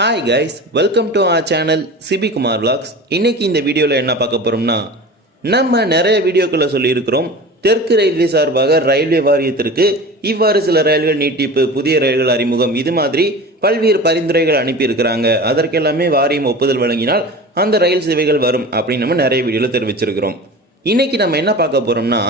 Hi guys welcome to our channel Sibi Kumar vlogs. இன்னைக்கு இந்த வீடியோவில் என்ன பார்க்க போகிறோம்னா நம்ம நிறைய வீடியோக்களை சொல்லியிருக்கிறோம். தெற்கு ரயில்வே சார்பாக ரயில்வே வாரியத்திற்கு இவ்வாறு சில ரயில்கள் நீட்டிப்பு புதிய ரயில்கள் அறிமுகம் இது மாதிரி பல்வேறு பரிந்துரைகள் அனுப்பியிருக்கிறாங்க. அதற்கெல்லாமே வாரியம் ஒப்புதல் வழங்கினால் அந்த ரயில் சேவைகள் வரும் அப்படின்னு நம்ம நிறைய வீடியோவில் தெரிவிச்சிருக்கிறோம். இன்னைக்கு நம்ம என்ன பார்க்க போறோம்னா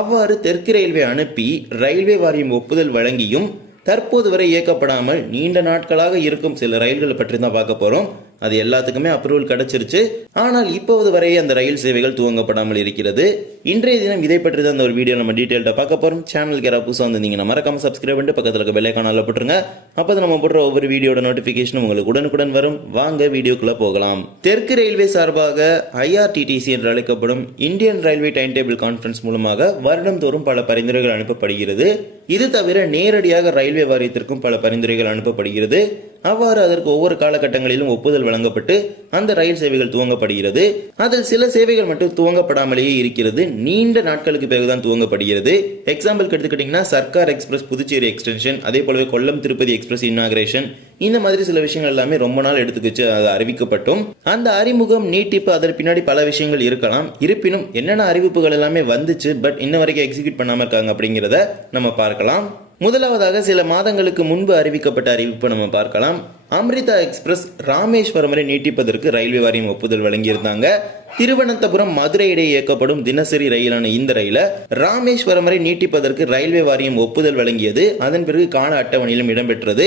அவ்வாறு தெற்கு ரயில்வே அனுப்பி ரயில்வே வாரியம் ஒப்புதல் வழங்கியும் தற்போது வரை இயக்கப்படாமல் நீண்ட நாட்களாக இருக்கும் சில ரயில்களை பற்றி தான் பார்க்க போகிறோம் அது எல்லாத்துக்குமே அப்ரூவல் கிடைச்சிருச்சு. ஆனால் இப்போது வரை அந்த ரயில் சேவைகள் துவங்கப்படாமல் இருக்கிறது. இன்றைய தினம் இதை பற்றி தான் அந்த ஒரு வீடியோ நம்ம டீட்டெயில்டாக பார்க்க போகிறோம் சேனலுக்கு யாராவது புதுசாக வந்திருந்தீங்கன்னா மறக்காம சப்ஸ்கிரைப் பண்ணிட்டு பக்கத்தில் இருக்க பெல்லைக்கான போட்டுருங்க. அப்போ நம்ம போடுற ஒவ்வொரு வீடியோட நோட்டிஃபிகேஷனும் உங்களுக்கு உடனுக்குடன் வரும். வாங்க வீடியோக்குள்ளே போகலாம். தெற்கு ரயில்வே சார்பாக ஐஆர்டிடிசி என்று அழைக்கப்படும் Indian railway time table conference மூலமாக வருடந்தோறும் பல பரிந்துரைகள் அனுப்பப்படுகிறது. இது தவிர நேரடியாக ரயில்வே வாரியத்திற்கும் பல பரிந்துரைகள் அனுப்பப்படுகிறது. அவ்வாறு அதற்கு ஒவ்வொரு காலகட்டங்களிலும் ஒப்புதல் வழங்கப்பட்டு அந்த ரயில் சேவைகள் துவங்கப்படுகிறது. அதில் சில சேவைகள் மட்டும் துவங்கப்படாமலேயே இருக்கிறது. நீண்ட நாட்களுக்கு பிறகுதான் துவங்கப்படுகிறது. எக்ஸாம்பிளுக்கு எடுத்துக்கிட்டிங்கன்னா சர்க்கார் எக்ஸ்பிரஸ் புதுச்சேரி எக்ஸ்டென்ஷன் அதே போலவே கொல்லம் திருப்பதி எக்ஸ்பிரஸ் இன்னாகிரேஷன் இந்த மாதிரி சில விஷயங்கள் எல்லாமே ரொம்ப நாள் எடுத்துக்கிச்சு அது அறிவிக்கப்பட்டும். அந்த அறிமுகம் நீட்டிப்பு அதற்கு பின்னாடி பல விஷயங்கள் இருக்கலாம். இருப்பினும் என்னென்ன அறிவிப்புகள் எல்லாமே வந்துச்சு பட் இன்ன வரைக்கும் எக்ஸிக்யூட் பண்ணாமல் இருக்காங்க அப்படிங்கிறத நம்ம பார்க்கலாம். முதலாவதாக சில மாதங்களுக்கு முன்பு அறிவிக்கப்பட்ட அறிவிப்பு நம்ம பார்க்கலாம். அம்ரிதா எக்ஸ்பிரஸ் ராமேஸ்வரம் வரை நீட்டிப்பதற்கு ரயில்வே வாரியம் ஒப்புதல் வழங்கியிருந்தாங்க. திருவனந்தபுரம் மதுரை இடையே இயக்கப்படும் தினசரி ரயிலான இந்த ரயிலை ராமேஸ்வரம் வரை நீட்டிப்பதற்கு ரயில்வே வாரியம் ஒப்புதல் வழங்கியது. அதன் பிறகு கால அட்டவணையிலும் இடம்பெற்றது.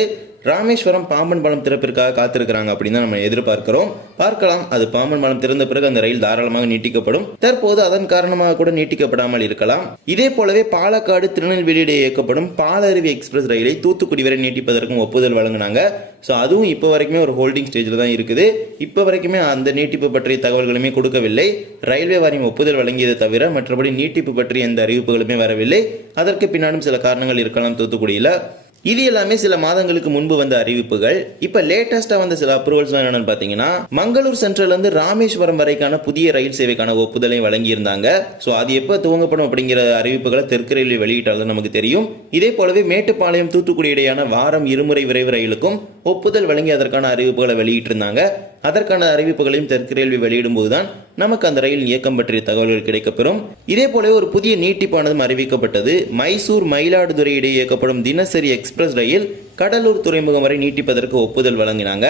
ராமேஸ்வரம் பாம்பன் பாலம் திறப்பிற்காக காத்திருக்கிறாங்க அப்படின்னு தான் நம்ம எதிர்பார்க்கிறோம். பார்க்கலாம் அது பாம்பன் பாலம் திறந்த பிறகு அந்த ரயில் தாராளமாக நீட்டிக்கப்படும். தற்போது அதன் காரணமாக கூட நீட்டிக்கப்படாமல் இருக்கலாம். இதே போலவே பாலக்காடு திருநெல்வேலி இடையே இயக்கப்படும் பாலருவி எக்ஸ்பிரஸ் ரயிலை தூத்துக்குடி வரை நீட்டிப்பதற்கும் ஒப்புதல் வழங்கினாங்க. ஸோ அதுவும் இப்போ வரைக்குமே ஒரு ஹோல்டிங் ஸ்டேஜில் தான் இருக்குது. இப்போ வரைக்குமே அந்த நீட்டிப்பு பற்றிய தகவல்களுமே கொடுக்கவில்லை. ரயில்வே வாரியம் ஒப்புதல் வழங்கியதை தவிர மற்றபடி நீட்டிப்பு பற்றிய எந்த அறிவிப்புகளுமே வரவில்லை. அதற்கு பின்னாலும் சில காரணங்கள் இருக்கலாம் தூத்துக்குடியில். இது எல்லாமே சில மாதங்களுக்கு முன்பு வந்த அறிவிப்புகள். இப்ப லேட்டஸ்டா வந்த சில அப்ரூவல்ஸ் என்னன்னு பாத்தீங்கன்னா மங்களூர் சென்ட்ரல் இருந்து ராமேஸ்வரம் வரைக்கான புதிய ரயில் சேவைக்கான ஒப்புதலையும் வழங்கியிருந்தாங்க. ஸோ அது எப்போ துவங்கப்படும் அப்படிங்கிற அறிவிப்புகளை தெற்கு ரயில்வே வெளியிட்டாலும் நமக்கு தெரியும். இதே போலவே மேட்டுப்பாளையம் தூத்துக்குடி இடையான வாரம் இருமுறை விரைவு ரயிலுக்கும் ஒப்புதல் வழங்கி அதற்கான அறிவிப்புகளை வெளியிட்டிருந்தாங்க. அதற்கான அறிவிப்புகளையும் தெற்கு ரயில்வே வெளியிடும் போதுதான் நமக்கு அந்த ரயில் இயக்கம் பற்றிய தகவல்கள் கிடைக்கப்பெறும். இதே போல ஒரு புதிய நீட்டிப்பானதும் அறிவிக்கப்பட்டது. மைசூர் மயிலாடுதுறை இடையே இயக்கப்படும் தினசரி எக்ஸ்பிரஸ் ரயில் கடலூர் துறைமுகம் வரை நீட்டிப்பதற்கு ஒப்புதல் வழங்கினாங்க.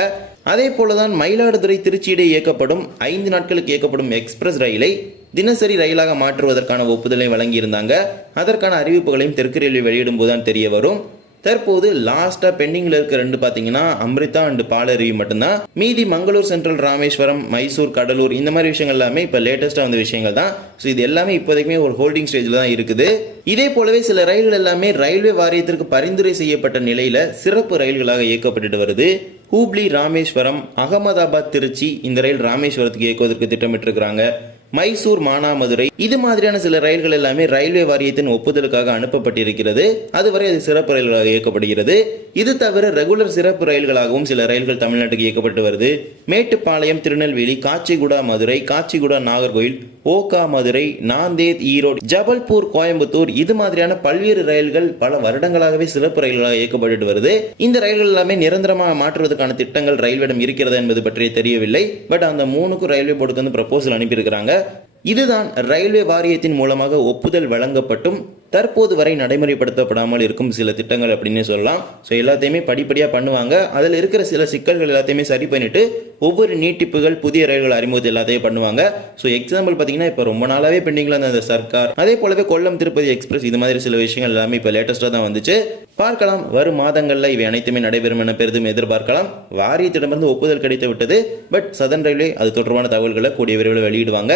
அதே போலதான் மயிலாடுதுறை திருச்சி இடையே இயக்கப்படும் ஐந்து நாட்களுக்கு இயக்கப்படும் எக்ஸ்பிரஸ் ரயிலை தினசரி ரயிலாக மாற்றுவதற்கான ஒப்புதலை வழங்கியிருந்தாங்க. அதற்கான அறிவிப்புகளையும் தெற்கு ரயில்வே வெளியிடும் போதுதான் தெரிய வரும். தற்போது லாஸ்ட்டாக பெண்டிங்கில் இருக்க ரெண்டு பார்த்தீங்கன்னா அம்ரிதா அண்ட் பாலருவி மட்டும்தான். மீதி மங்களூர் சென்ட்ரல் ராமேஸ்வரம் மைசூர் கடலூர் இந்த மாதிரி விஷயங்கள் எல்லாமே இப்போ லேட்டஸ்ட்டாக வந்த விஷயங்கள் தான். ஸோ இது எல்லாமே இப்போதைக்குமே ஒரு ஹோல்டிங் ஸ்டேஜில் தான் இருக்குது. இதே போலவே சில ரயில்கள் எல்லாமே ரயில்வே வாரியத்திற்கு பரிந்துரை செய்யப்பட்ட நிலையில் சிறப்பு ரயில்களாக இயக்கப்பட்டு வருது. ஹூப்ளி ராமேஸ்வரம் அகமதாபாத் திருச்சி இந்த ரயில் ராமேஸ்வரத்துக்கு இயக்குவதற்கு திட்டமிட்டிருக்கிறாங்க. மைசூர் மானாமதுரை. இது மாதிரியான சில ரயில்கள் எல்லாமே ரயில்வே வாரியத்தின் ஒப்புதலுக்காக அனுப்பப்பட்டிருக்கிறது. அதுவரை அது சிறப்பு ரயில்களாக இயக்கப்படுகிறது. இது தவிர ரெகுலர் சிறப்பு ரயில்களாகவும் சில ரயில்கள் தமிழ்நாட்டுக்கு இயக்கப்பட்டு வருது. மேட்டுப்பாளையம் திருநெல்வேலி காச்சிகுடா மதுரை காச்சிகுடா நாகர்கோயில் ஓகா மதுரை நாந்தேத் ஈரோடு ஜபல்பூர் கோயம்புத்தூர் இது மாதிரியான பல்வேறு ரயில்கள் பல வருடங்களாகவே சிறப்பு ரயில்களாக இயக்கப்பட்டு வருது. இந்த ரயில்கள் எல்லாமே நிரந்தரமாக மாற்றுவதற்கான திட்டங்கள் ரயில்வேடம் இருக்கிறதா என்பது பற்றி தெரியவில்லை. பட் அந்த மூணுக்கும் ரயில்வே போர்டுக்கு வந்து ப்ரப்போசல் அனுப்பியிருக்கிறாங்க. eh, இதுதான் ரயில்வே வாரியத்தின் மூலமாக ஒப்புதல் வழங்கப்பட்டும் தற்போது வரை நடைமுறைப்படுத்தப்படாமல் இருக்கும் சில திட்டங்கள் அப்படின்னு சொல்லலாம். ஸோ எல்லாத்தையுமே படிப்படியாக பண்ணுவாங்க. அதில் இருக்கிற சில சிக்கல்கள் எல்லாத்தையுமே சரி பண்ணிவிட்டு ஒவ்வொரு நீட்டிப்புகள் புதிய ரயில்கள் அறிமுகத்தை எல்லாத்தையும் பண்ணுவாங்க. ஸோ எக்ஸாம்பிள் பார்த்தீங்கன்னா இப்போ ரொம்ப நாளாகவே பெண்டிங்கில் இருந்த அந்த சர்க்கார் அதே போலவே கொல்லம் திருப்பதி எக்ஸ்பிரஸ் இது மாதிரி சில விஷயங்கள் எல்லாமே இப்போ லேட்டஸ்ட்டாக தான் வந்துச்சு. பார்க்கலாம் வரும் மாதங்களில் இவை அனைத்துமே நடைபெறும் என பெரிதும் எதிர்பார்க்கலாம். வாரியத்திடமிருந்து ஒப்புதல் கிடைத்து விட்டது பட் சதன் ரயில்வே அது தொடர்பான தகவல்களை கூடிய விரைவில் வெளியிடுவாங்க.